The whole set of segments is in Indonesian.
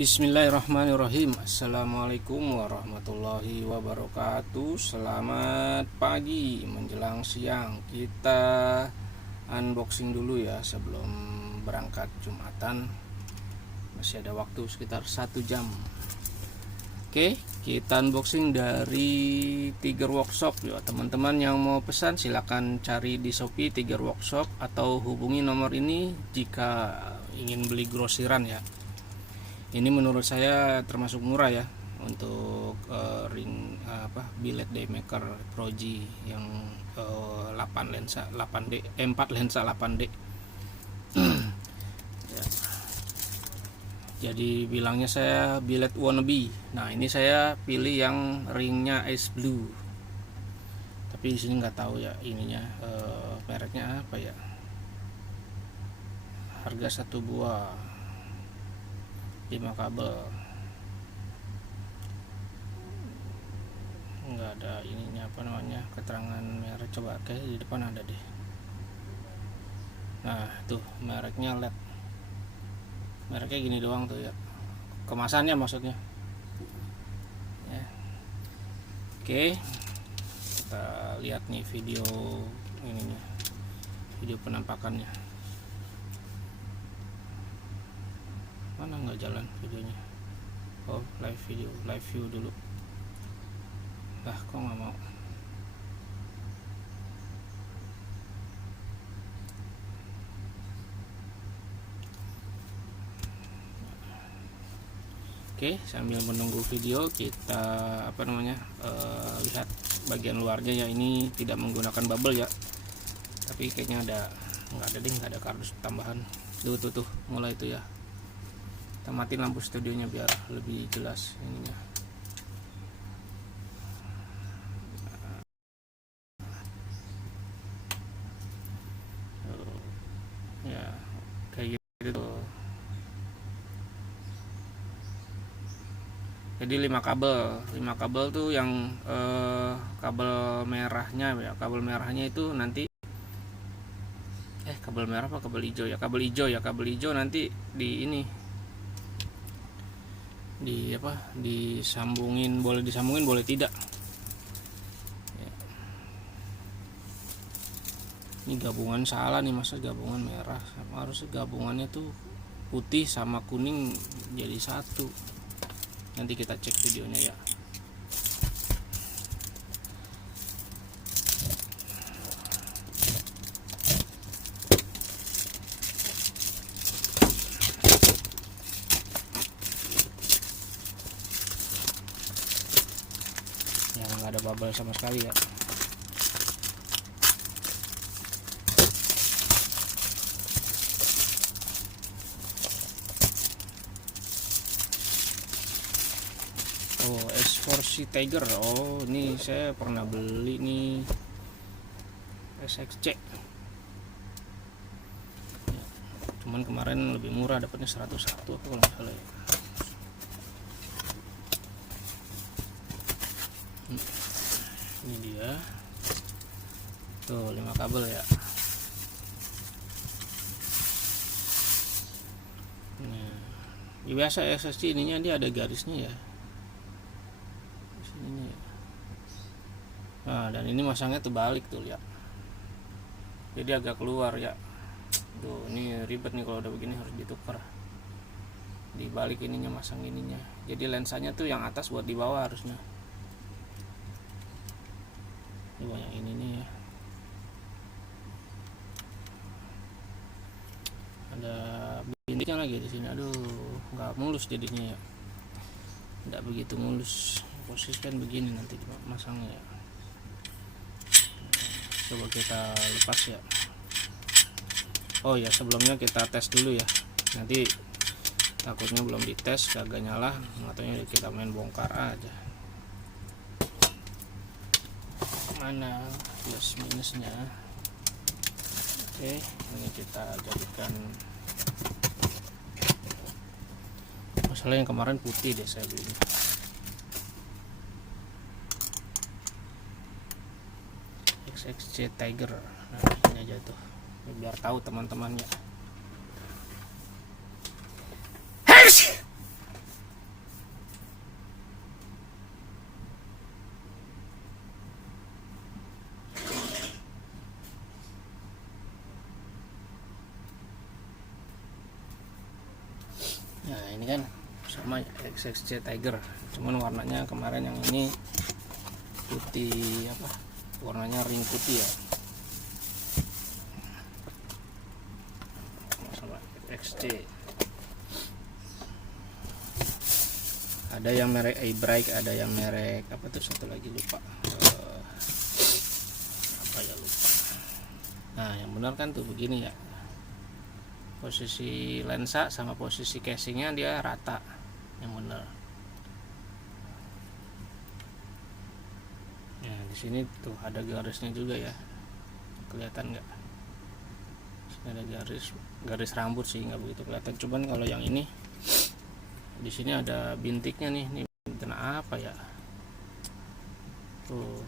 Bismillahirrahmanirrahim. Assalamualaikum warahmatullahi wabarakatuh. Selamat pagi menjelang siang. Kita unboxing dulu ya sebelum berangkat Jumatan. Masih ada waktu sekitar 1 jam. Oke, kita unboxing dari Tiger Workshop ya. Teman-teman yang mau pesan silakan cari di Shopee Tiger Workshop atau hubungi nomor ini jika ingin beli grosiran ya. Ini menurut saya termasuk murah ya untuk ring billet daymaker Pro G yang 8 lensa 8D 4 lensa 8D. Ya. Jadi bilangnya saya billet wannabe. Nah, ini saya pilih yang ringnya Ice Blue. Tapi di sini nggak tahu ya ininya mereknya apa ya. Harga satu buah 5 kabel, nggak ada ininya apa namanya keterangan merek. Coba kayak di depan ada deh. Nah tuh mereknya LED, mereknya gini doang tuh ya, kemasannya maksudnya ya. Oke, kita lihat nih video ininya, video penampakannya. Mana nggak jalan videonya? Oh, live view dulu. Kok nggak mau? Oke, sambil menunggu video kita lihat bagian luarnya ya. Ini tidak menggunakan bubble ya, tapi kayaknya nggak ada kardus tambahan. Tuh mulai itu ya. Kita matiin lampu studionya biar lebih jelas ininya. Ya kayak gitu. Jadi 5 kabel tuh yang kabel merahnya ya. Kabel merahnya itu nanti kabel merah apa kabel hijau ya? Kabel hijau nanti di ini disambungin, boleh disambungin boleh tidak ya. Ini gabungan salah nih, masa gabungan merah, harus gabungannya tuh putih sama kuning jadi satu. Nanti kita cek videonya ya. Nggak ada bubble sama sekali ya. Oh, S4C Tiger. Oh, ini saya pernah beli nih, SXC ya, cuman kemarin lebih murah, dapatnya 101 kalau nggak salah ya. Ini dia tuh 5 kabel ya. Nah, biasa SSC ininya dia ada garisnya ya sininya ya. Nah, dan ini masangnya terbalik tuh lihat, jadi agak keluar ya. Tuh ini ribet nih kalau udah begini, harus ditukar, dibalik ininya, masang ininya. Jadi lensanya tuh yang atas buat di bawah harusnya. Yang ini nih ya, ada bintiknya lagi di sini. Aduh, nggak mulus jadinya ya, nggak begitu mulus. Posisikan begini nanti masangnya ya. Coba kita lepas ya. Oh ya, sebelumnya kita tes dulu ya, nanti takutnya belum dites kagak nyala, makanya kita main bongkar aja. Mana plus minusnya? Oke, ini kita jadikan. Masalah yang kemarin putih deh saya beli. XXC Tiger. Nah, ini aja tuh, biar tahu teman-temannya. ini kan sama XXC Tiger, cuman warnanya kemarin yang ini putih, apa warnanya ring putih ya, sama XXC. Ada yang merek iBrake, ada yang merek apa tuh satu lagi lupa, apa ya lupa. Nah yang benar kan tuh begini ya, posisi lensa sama posisi casingnya dia rata, yang benar. Ya di sini tuh ada garisnya juga ya, kelihatan nggak? Sini ada garis rambut sih nggak begitu kelihatan, cuman kalau yang ini di sini ada bintiknya nih. Ini bintik apa ya? Tuh.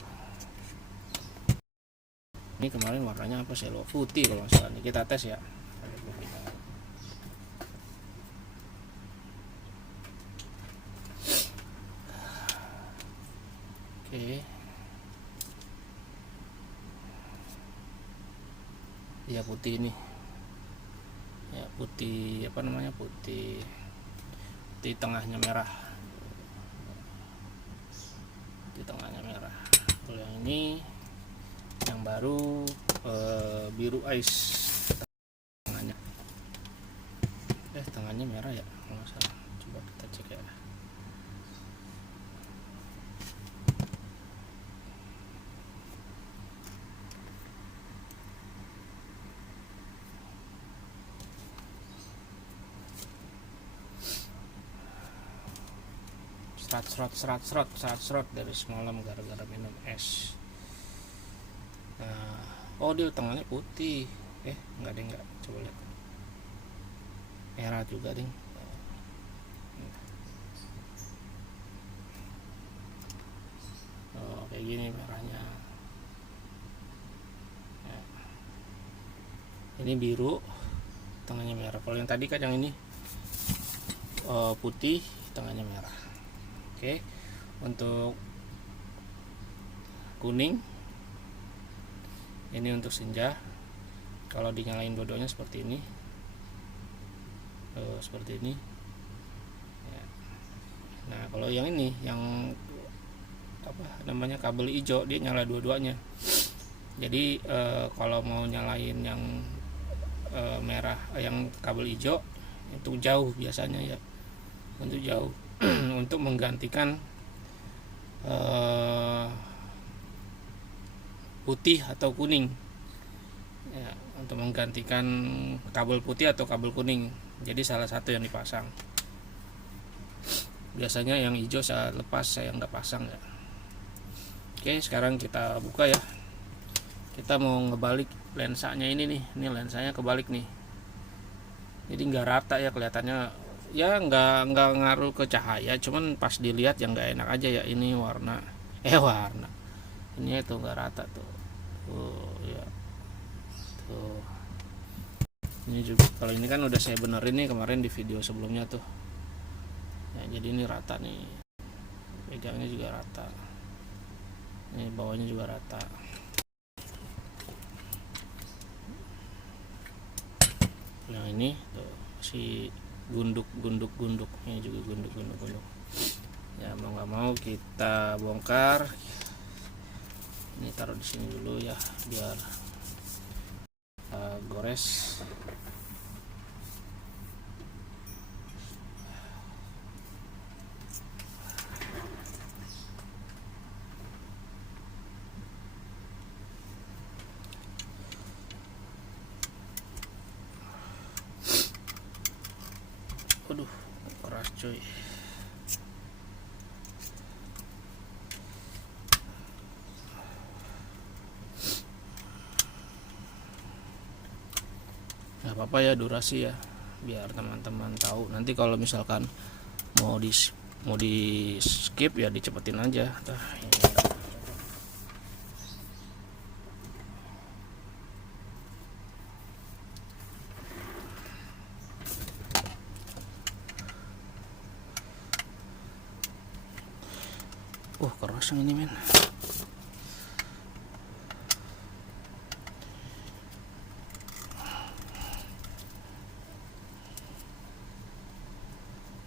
Ini kemarin warnanya apa sih? Putih kalau nggak salah. Nih kita tes ya. Oke. Ya putih ini. Ya putih apa namanya? Putih tengahnya merah, di tengahnya merah. Kalau yang ini yang baru biru ice, tengahnya tengahnya merah ya kalau nggak salah. Coba kita cek ya. Serat dari semalam gara-gara minum es. Nah, oh dia tengahnya putih. Enggak deh, enggak. Coba lihat. Merah juga ding. Oh, kayak gini merahnya. Ya. Ini biru, tengahnya merah. Kalau yang tadi kan yang ini putih, tengahnya merah. Oke, untuk kuning ini untuk senja. Kalau dinyalain dua-duanya seperti ini, seperti ini ya. Nah kalau yang ini yang apa namanya kabel hijau, dia nyala dua-duanya. Jadi kalau mau nyalain yang merah, yang kabel hijau itu jauh biasanya ya, untuk jauh untuk menggantikan putih atau kuning ya, untuk menggantikan kabel putih atau kabel kuning. Jadi salah satu yang dipasang. Biasanya yang hijau saya lepas, saya nggak pasang ya. Oke, sekarang kita buka ya. Kita mau ngebalik lensanya ini nih. Ini lensanya kebalik nih. Jadi nggak rata ya kelihatannya. Ya nggak ngaruh ke cahaya, cuman pas dilihat yang nggak enak aja ya. Ini warna ini tuh nggak rata tuh. Ya tuh. Ini juga kalau ini kan udah saya benerin nih kemarin di video sebelumnya tuh ya, jadi ini rata nih, pegangnya juga rata, ini bawahnya juga rata. Nah ini tuh si gunduk ini juga gunduk ya, mau nggak mau kita bongkar. Ini taruh di sini dulu ya biar gores. Aduh keras cuy. Nggak apa-apa ya durasi ya, biar teman-teman tahu. Nanti kalau misalkan mau di skip ya dicepetin aja. Ini keras ini men.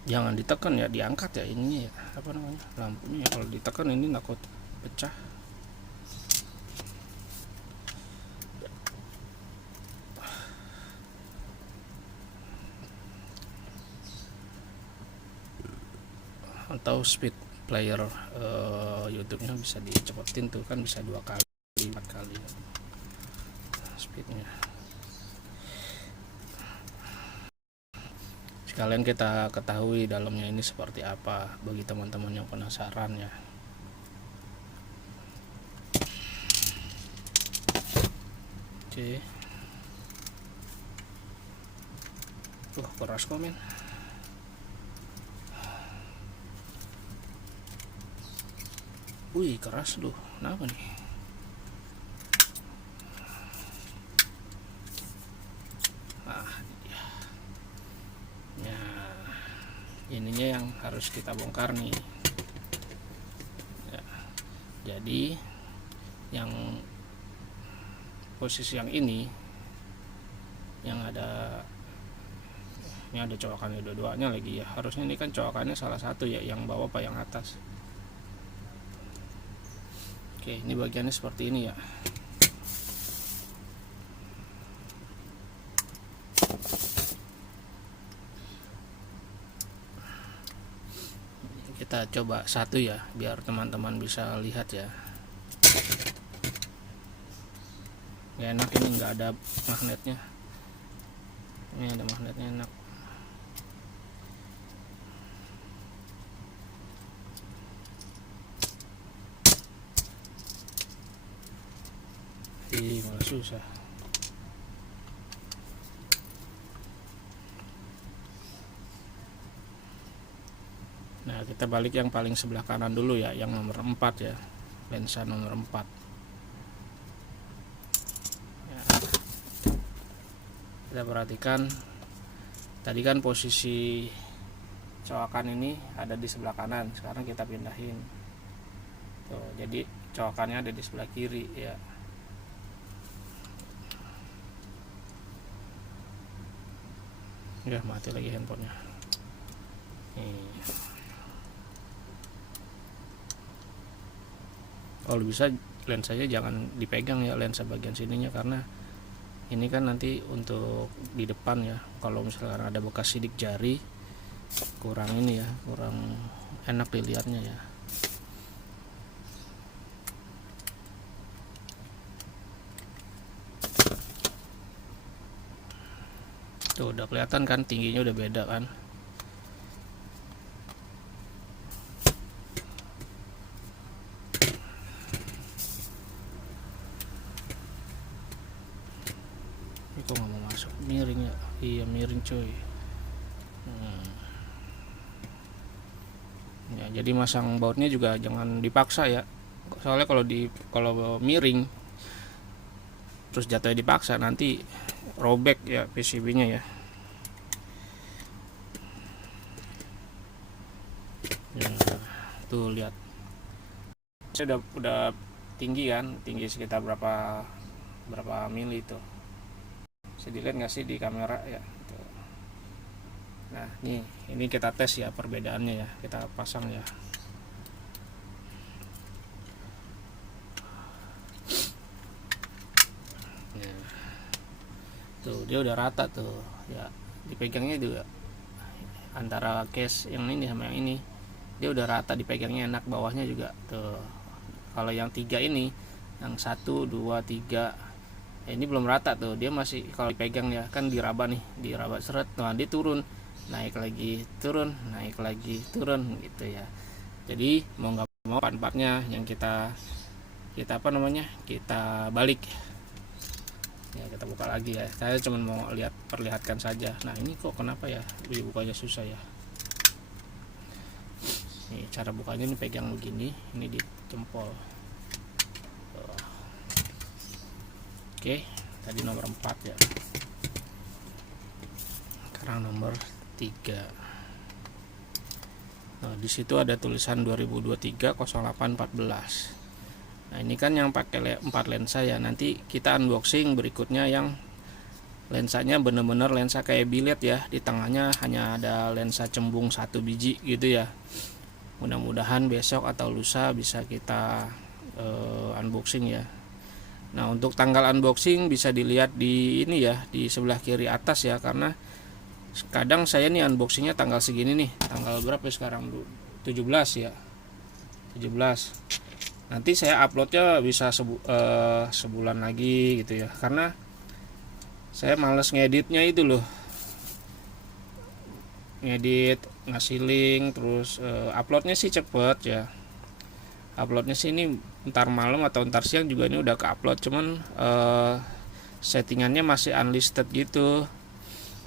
jangan ditekan ya, diangkat ya ininya ya, apa namanya, lampunya ya. Kalau ditekan ini takut pecah. Atau speed player YouTube-nya bisa dicepetin tuh kan, bisa 2 kali 4 kali ya, speednya. Sekalian kita ketahui dalamnya ini seperti apa bagi teman-teman yang penasaran ya. Oke. Keras komen. Wih, keras loh. Kenapa nih? Ya, ininya yang harus kita bongkar nih ya. Jadi yang posisi yang ini, yang ada ini ada colokannya dua-duanya lagi ya. Harusnya ini kan colokannya salah satu ya, yang bawah apa yang atas. Oke, ini bagiannya seperti ini ya. Kita coba satu ya, biar teman-teman bisa lihat ya. Gak enak ini nggak ada magnetnya. Ini ada magnetnya, enak. Malah susah. Nah, kita balik yang paling sebelah kanan dulu ya, yang nomor 4 ya, lensa nomor 4 ya. Kita perhatikan tadi kan posisi colokan ini ada di sebelah kanan, sekarang kita pindahin tuh, jadi colokannya ada di sebelah kiri ya. Udah mati lagi handphonenya nih. Kalau bisa lensanya jangan dipegang ya, lensa bagian sininya, karena ini kan nanti untuk di depan ya. Kalau misalkan ada bekas sidik jari, kurang ini ya, kurang enak dilihatnya ya. Tuh udah kelihatan kan, tingginya udah beda kan. Ini kok nggak mau masuk, miring ya. Iya miring coy. Ya, jadi masang bautnya juga jangan dipaksa ya. Soalnya kalau miring terus jatuhnya dipaksa, nanti robek ya PCB-nya ya. Tuh lihat, saya udah tinggi kan, tinggi sekitar berapa mili itu. Bisa dilihat nggak sih di kamera ya. Tuh. Nah ini kita tes ya perbedaannya ya, kita pasang ya. Tuh dia udah rata tuh ya, dipegangnya juga antara case yang ini sama yang ini, dia udah rata dipegangnya, enak. Bawahnya juga tuh. Kalau yang 3 ini, yang 1 2 3 ini belum rata tuh, dia masih kalau dipegang ya kan diraba nih, diraba seret, nah dia turun, naik lagi, turun, naik lagi, turun gitu ya. Jadi mau nggak mau part-partnya yang kita apa namanya, kita balik ya. Kita buka lagi ya, saya cuma mau perlihatkan saja. Nah ini kok kenapa ya dibukanya susah ya. Nih cara bukanya, ini pegang begini, ini di jempol. Oke, tadi nomor 4 ya. Sekarang nomor 3. Nah, di situ ada tulisan 2023 0814. Nah, ini kan yang pakai 4 lensa ya. Nanti kita unboxing berikutnya yang lensanya bener-bener lensa kayak bilet ya, di tengahnya hanya ada lensa cembung 1 biji gitu ya. Mudah-mudahan besok atau lusa bisa kita unboxing ya. Nah, untuk tanggal unboxing bisa dilihat di ini ya, di sebelah kiri atas ya, karena kadang saya nih unboxingnya tanggal segini nih, tanggal berapa ya sekarang, 17 ya, 17. Nanti saya uploadnya bisa sebulan lagi gitu ya, karena saya males ngeditnya itu loh, ngedit, ngasih link, terus uploadnya sih cepet ya, uploadnya sih ini ntar malam atau ntar siang juga ini udah ke upload, cuman settingannya masih unlisted gitu,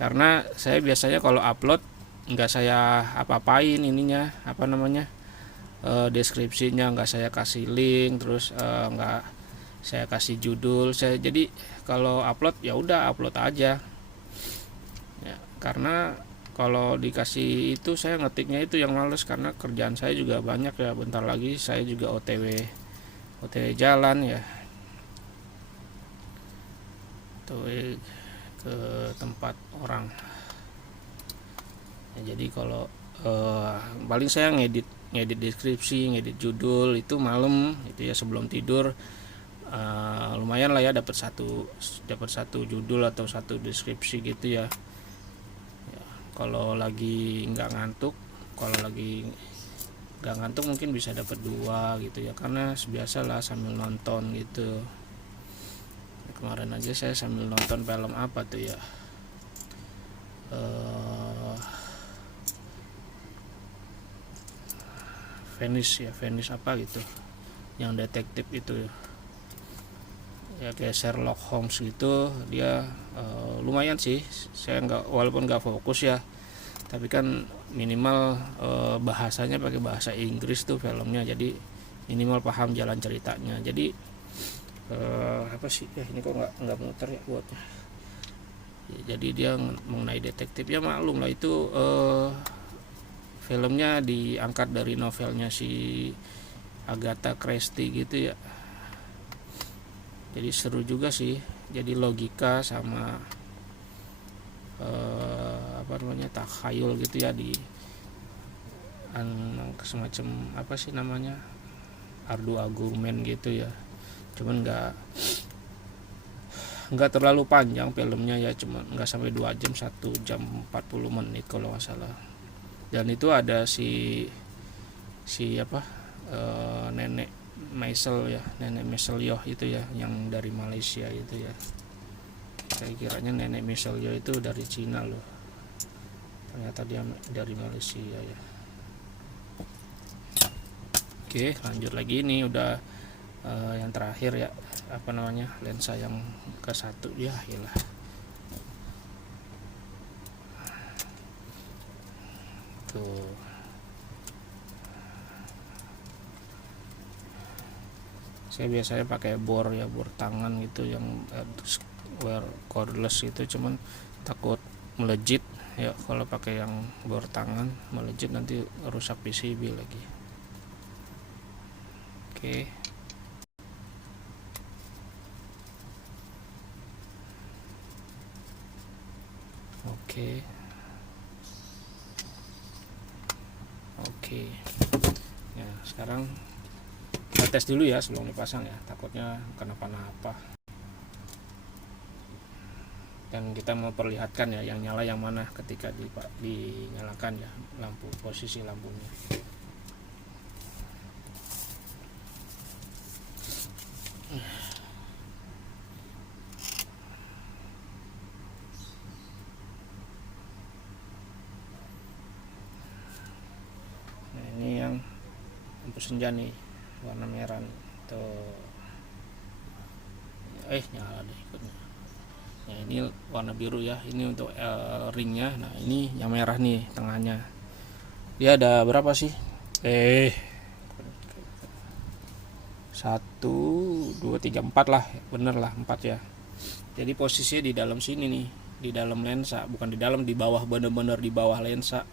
karena saya biasanya kalau upload nggak saya apa-apain ininya, apa namanya, deskripsinya nggak saya kasih link, terus nggak saya kasih judul. Saya jadi kalau upload ya udah upload aja ya, karena kalau dikasih itu saya ngetiknya itu yang males, karena kerjaan saya juga banyak ya, bentar lagi saya juga OTW jalan ya, OTW ke tempat orang ya. Jadi kalau paling saya ngedit deskripsi, ngedit judul itu malam itu ya, sebelum tidur. Lumayan lah ya, dapat satu judul atau satu deskripsi gitu ya. Kalau lagi nggak ngantuk, mungkin bisa dapat 2 gitu ya, karena biasa lah sambil nonton gitu. Kemarin aja saya sambil nonton film apa tuh ya, Venice apa gitu, yang detektif itu ya, kayak Sherlock Holmes gitu. Dia lumayan sih, saya walaupun nggak fokus ya, tapi kan minimal bahasanya pakai bahasa Inggris tuh filmnya, jadi minimal paham jalan ceritanya. Jadi apa sih ini kok nggak muter ya buatnya ya, jadi dia mengenai detektif ya, maklum lah itu filmnya diangkat dari novelnya si Agatha Christie gitu ya. Jadi seru juga sih, jadi logika sama apa namanya, takhayul gitu ya, di semacam apa sih namanya, ardu argumen gitu ya. Cuman nggak terlalu panjang filmnya ya, cuma nggak sampai 2 jam, 1 jam 40 menit kalau nggak salah. Dan itu ada si apa, nenek Michelle Yeoh itu ya, yang dari Malaysia itu ya. Saya kiranya nenek Michelle Yeoh itu dari Cina loh, ternyata dia dari Malaysia ya. Oke, lanjut lagi, ini udah yang terakhir ya, apa namanya, lensa yang ke-1 ya, iyalah. Tuh, saya biasanya pakai bor ya, bor tangan gitu, yang square cordless itu, cuman takut melejit ya kalau pakai yang bor tangan, melejit nanti rusak PCB lagi. Oke. Ya, sekarang kita tes dulu ya sebelum dipasang ya, takutnya kenapa-napa. Dan kita mau perlihatkan ya, yang nyala yang mana ketika dinyalakan ya, posisi lampunya. Nah, ini yang lampu senja nih, warna merah nih. Tuh, nyala deh ikutnya. Nah, ini warna biru ya, ini untuk ringnya. Nah, ini yang merah nih tengahnya. Dia ada berapa sih? 1, 2, 3, 4 lah, bener lah 4 ya. Jadi posisinya di dalam sini nih, di dalam lensa, bukan di dalam, di bawah, bener-bener di bawah lensa.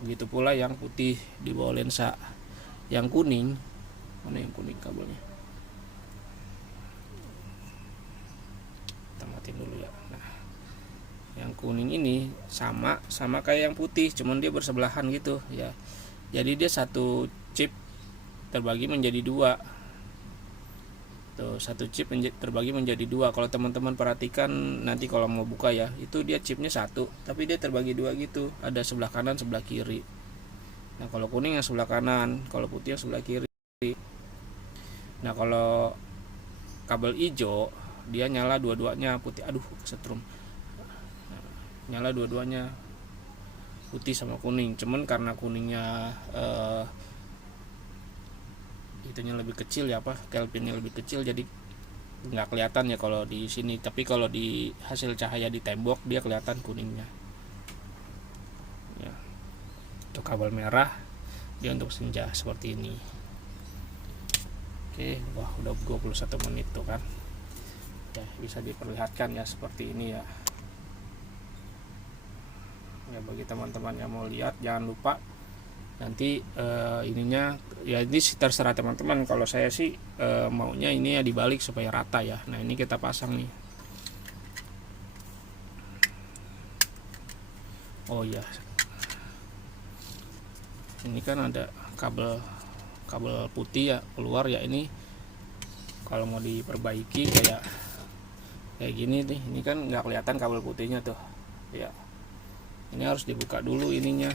Begitu pula yang putih di bawah lensa. Yang kuning, mana yang kuning kabelnya? Kita matiin dulu ya. Nah, Yang kuning ini sama kayak yang putih, cuman dia bersebelahan gitu ya. Jadi dia satu chip terbagi menjadi dua. Tuh, satu chip terbagi menjadi dua. Kalau teman-teman perhatikan nanti kalau mau buka ya, itu dia chipnya satu, tapi dia terbagi dua gitu. Ada sebelah kanan, sebelah kiri. Nah, kalau kuning yang sebelah kanan, kalau putih yang sebelah kiri. Nah, kalau kabel hijau dia nyala dua-duanya putih. Aduh, setrum. Nah, nyala dua-duanya putih sama kuning. Cuman karena kuningnya itunya lebih kecil ya, Kelvinnya lebih kecil, jadi nggak kelihatan ya kalau di sini. Tapi kalau di hasil cahaya di tembok dia kelihatan kuningnya. Ya. Untuk kabel merah dia untuk senja seperti ini. Oke, wah udah 21 menit tuh kan. Ya, bisa diperlihatkan ya seperti ini ya. Ya, bagi teman-teman yang mau lihat jangan lupa nanti ininya ya, ini terserah teman-teman. Kalau saya sih maunya ini ya dibalik supaya rata ya. Nah, ini kita pasang nih. Oh ya, ini kan ada kabel putih ya keluar ya. Ini kalau mau diperbaiki kayak gini nih, ini kan nggak kelihatan kabel putihnya tuh ya. Ini harus dibuka dulu ininya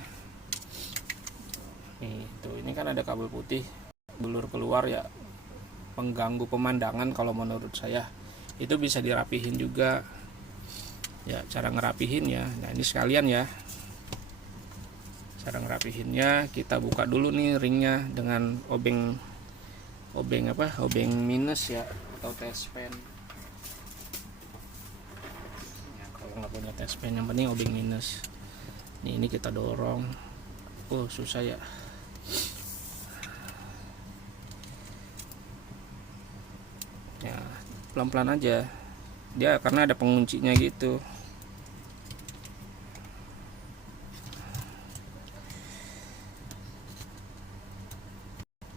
nih tuh. Ini kan ada kabel putih bulur keluar ya, mengganggu pemandangan kalau menurut saya. Itu bisa dirapihin juga ya, cara ngerapihin ya. Nah, ini sekalian ya cara ngerapihinnya. Kita buka dulu nih ringnya dengan obeng minus ya, atau tespen ya. Kalau nggak punya tespen, yang penting obeng minus. Ini kita dorong. Oh, susah ya. Ya, pelan-pelan aja dia karena ada penguncinya gitu.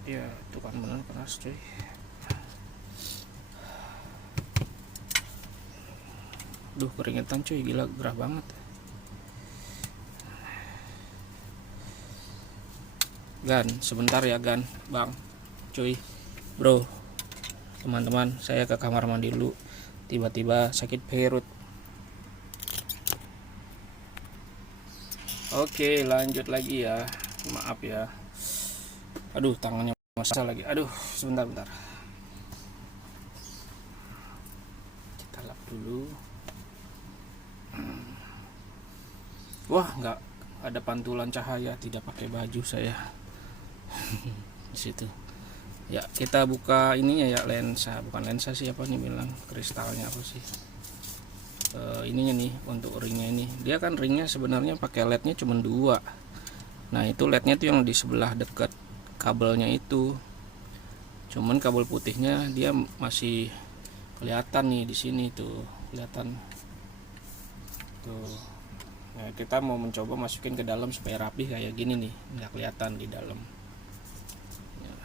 Ya, itu kan benar keras cuy. Duh, keringetan cuy, gila, gerah banget. Gan, sebentar ya Gan, bang, cuy, bro, teman-teman, saya ke kamar mandi dulu. Tiba-tiba sakit perut. Oke, lanjut lagi ya. Maaf ya. Aduh, tangannya masalah lagi. Aduh, sebentar. Kita lap dulu. Wah, nggak ada pantulan cahaya, tidak pakai baju saya. Di situ. Ya, kita buka ininya ya, bukan lensa sih, apa nih bilang, kristalnya apa sih? Ininya nih untuk ringnya ini. Dia kan ringnya sebenarnya pakai lednya cuma 2. Nah, itu lednya tuh yang di sebelah dekat kabelnya itu. Cuman kabel putihnya dia masih kelihatan nih di sini tuh, kelihatan tuh. Nah, kita mau mencoba masukin ke dalam supaya rapi kayak gini nih, nggak kelihatan di dalam.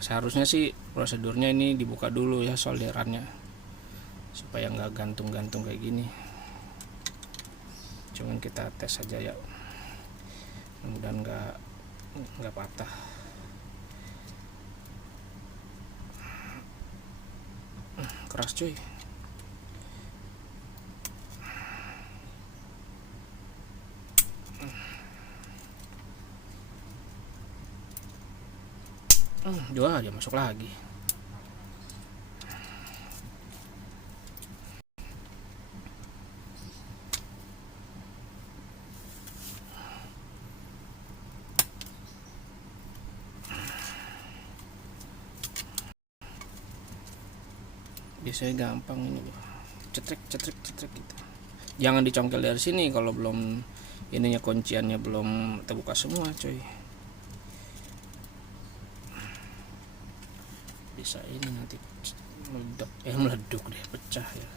Seharusnya sih prosedurnya ini dibuka dulu ya solderannya supaya nggak gantung-gantung kayak gini. Cuman kita tes aja ya, mudah-mudahan nggak patah. Keras cuy. Jual dia masuk lagi. Biasanya gampang ini, cetrek gitu. Jangan dicongkel dari sini kalau belum ininya, kunciannya belum terbuka semua coy. Bisa ini nanti meleduk deh, pecah ya.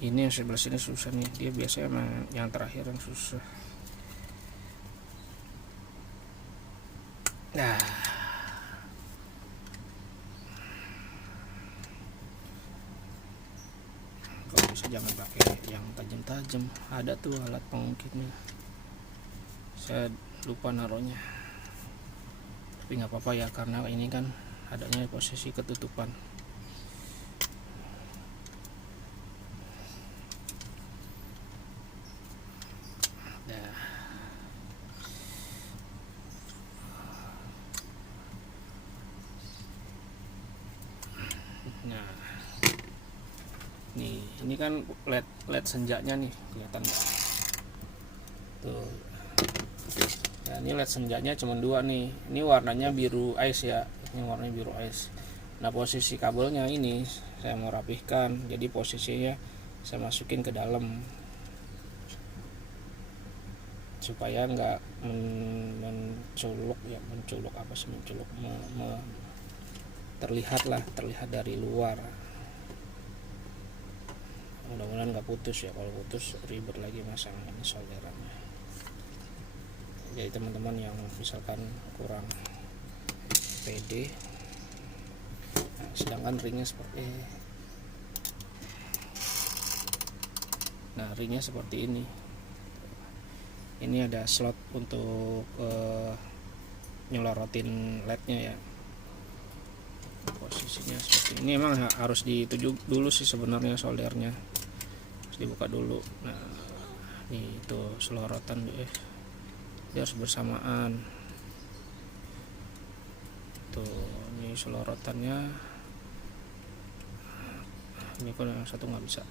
Ini yang sebelah sini susah nih, dia biasanya emang yang terakhir yang susah. Nah, kalau bisa jangan pakai yang tajam-tajam, ada tuh alat pengungkitnya, saya lupa naruhnya, tapi nggak apa-apa ya, karena ini kan adanya posisi ketutupan. Nah, ini kan led senjanya nih, kelihatan nggak? Tuh. Nah, ini led senjanya cuma 2 nih. Ini warnanya biru ice ya. Ini warnanya biru ice. Nah, posisi kabelnya ini saya mau rapihkan. Jadi posisinya saya masukin ke dalam supaya nggak menculuk terlihat dari luar. Mudah-mudahan nggak putus ya, kalau putus ribet lagi masang ini solderannya. Jadi teman-teman yang misalkan kurang pede, nah, sedangkan ringnya seperti ringnya seperti ini ada slot untuk nyelorotin lednya ya. Posisinya seperti ini, emang harus dituju dulu sih sebenarnya soldernya, harus dibuka dulu. Nah, ini itu selorotan dia harus bersamaan tuh. Ini selorotannya, ini kok yang satu nggak bisa,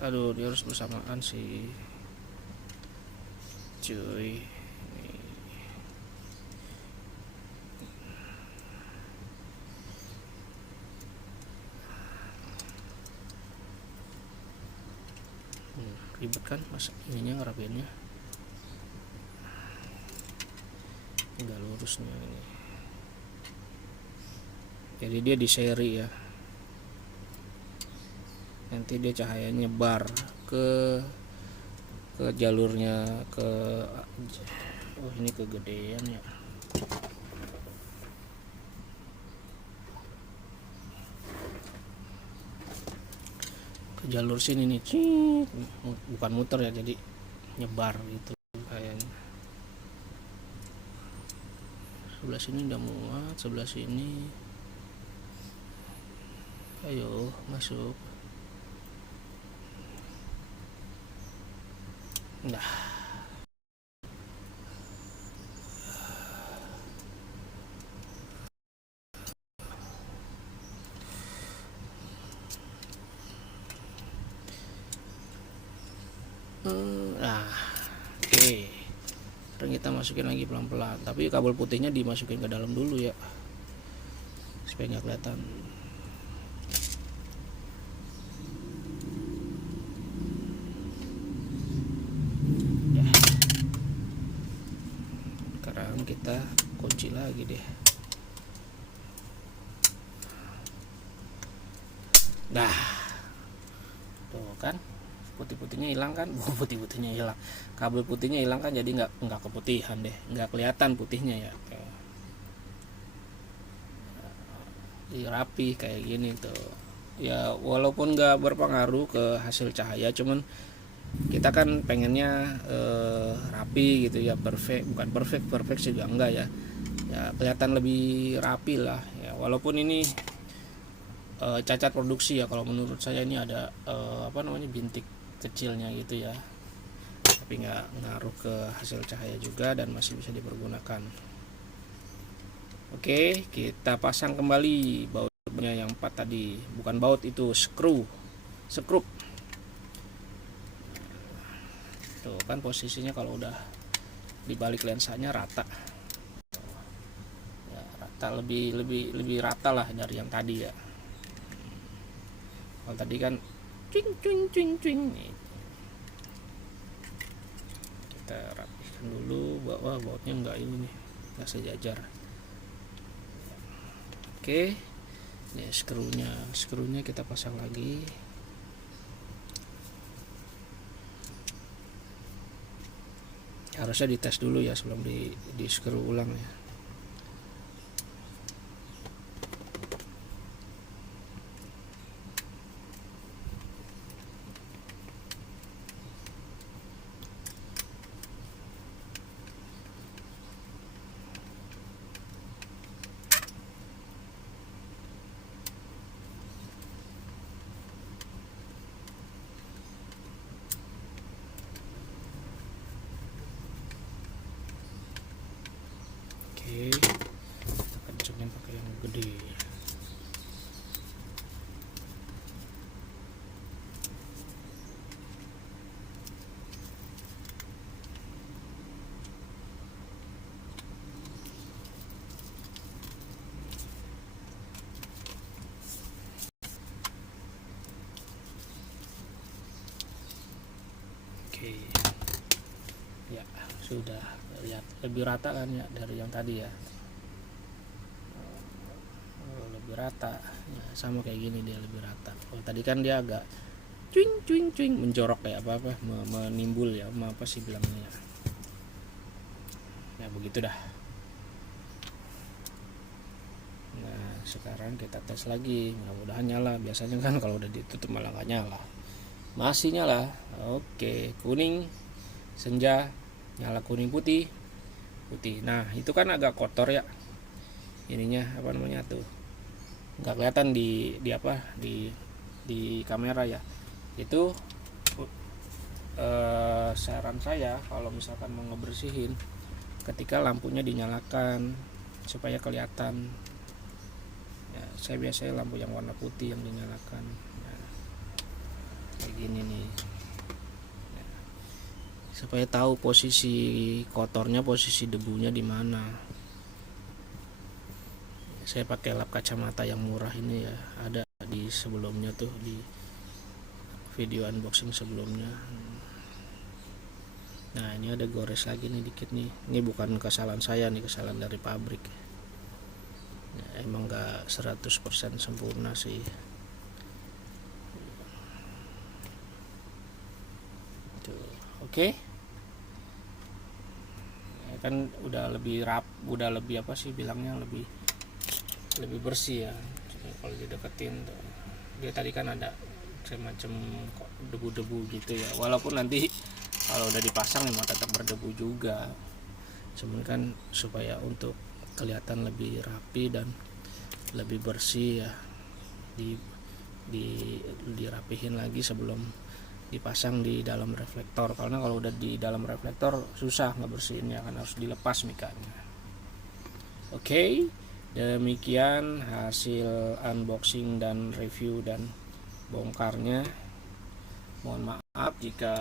aduh, dia harus bersamaan sih cuy. Ribet kan mas ininya ngerapiinnya, nggak lurusnya ini. Jadi dia di seri ya, nanti dia cahaya nyebar ke jalurnya, ini kegedean ya. Jalur sini nih, bukan muter ya, jadi nyebar gitu kayaknya. Sebelah sini udah muat, sebelah sini ayo masuk. Nah, oke. Sekarang kita masukin lagi pelan-pelan, tapi kabel putihnya dimasukin ke dalam dulu ya, supaya nggak kelihatan. Ya, sekarang kita kunci lagi deh. Nah, tuh kan putih-putihnya hilang kan, putih-putihnya hilang, kabel putihnya hilang kan, jadi nggak keputihan deh, nggak kelihatan putihnya ya. Jadi rapi kayak gini tuh ya, walaupun nggak berpengaruh ke hasil cahaya, cuman kita kan pengennya rapi gitu ya, bukan perfect juga enggak ya, kelihatan lebih rapi lah ya. Walaupun ini cacat produksi ya, kalau menurut saya ini ada bintik kecilnya gitu ya, tapi nggak ngaruh ke hasil cahaya juga dan masih bisa dipergunakan. Oke, kita pasang kembali bautnya yang 4 tadi, bukan baut, itu skrup. Tuh kan posisinya kalau udah dibalik lensanya rata ya, lebih rata lah dari yang tadi ya. Kalau tadi kan cuing. Kita rapihkan dulu bahwa bautnya enggak ini nih, enggak sejajar. Oke, Ya, skrunya kita pasang lagi. Harusnya dites dulu ya sebelum di skru ulang ya. Oke, kita kencengin pakai yang gede. Oke, ya sudah lihat lebih rata kan ya dari yang tadi ya. Lebih rata ya, sama kayak gini dia lebih rata. Oh, tadi kan dia agak cuing menjorok kayak apa menimbul ya, apa sih bilangnya ya. Nah begitu dah. Nah sekarang kita tes lagi, mudah-mudahan nyala. Biasanya kan kalau udah ditutup malah nggak nyala. Masih nyala. Oke, kuning senja, nyala kuning putih. Nah itu kan agak kotor ya ininya, apa namanya tuh, nggak kelihatan di apa di kamera ya. Itu saran saya kalau misalkan mau ngebersihin, ketika lampunya dinyalakan supaya kelihatan ya. Saya biasanya lampu yang warna putih yang dinyalakan ya, kayak gini nih ya, supaya tahu posisi kotornya, posisi debunya di mana. Saya pakai lap kacamata yang murah ini ya, ada di sebelumnya tuh, di video unboxing sebelumnya. Nah ini ada gores lagi nih dikit nih. Ini bukan kesalahan saya nih, kesalahan dari pabrik ya, emang gak 100% sempurna sih. Oke. Ya, kan udah lebih udah lebih apa sih bilangnya, lebih bersih ya. Jadi kalau dideketin tuh, dia tadi kan ada semacam debu-debu gitu ya, walaupun nanti kalau udah dipasang memang tetap berdebu juga, cuman kan supaya untuk kelihatan lebih rapi dan lebih bersih ya, dirapihin lagi sebelum dipasang di dalam reflektor, karena kalau udah di dalam reflektor susah ngebersihinnya kan, harus dilepas mikanya. Oke, demikian hasil unboxing dan review dan bongkarnya. Mohon maaf jika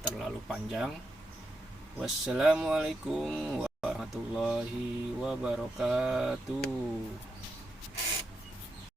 terlalu panjang. Wassalamualaikum warahmatullahi wabarakatuh.